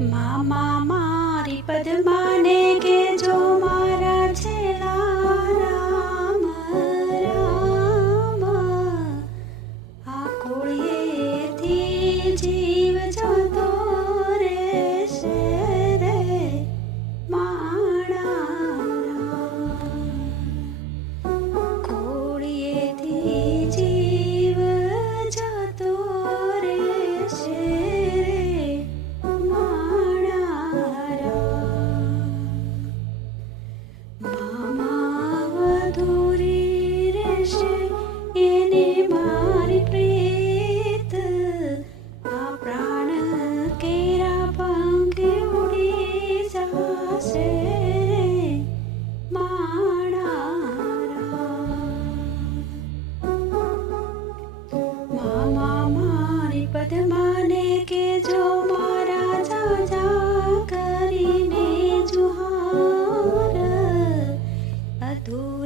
मामा मारी पद माने के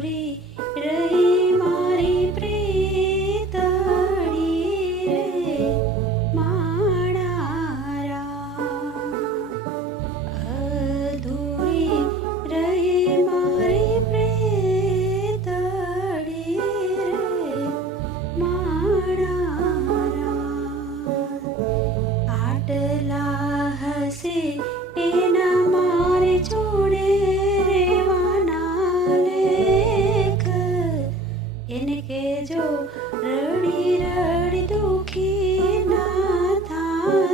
रमी प्रे रे मा अहमरी प्रेडि रे माणारा आसे एना જો રડી રડી દુખી ના થાય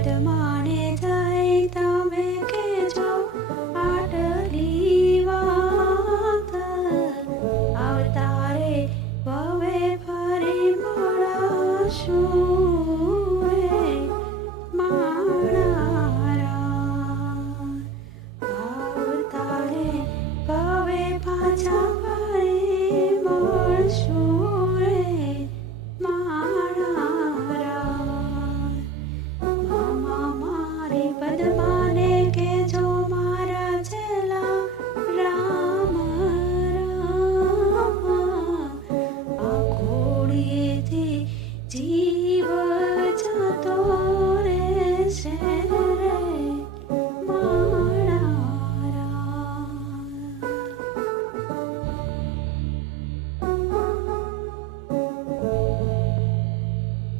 Adama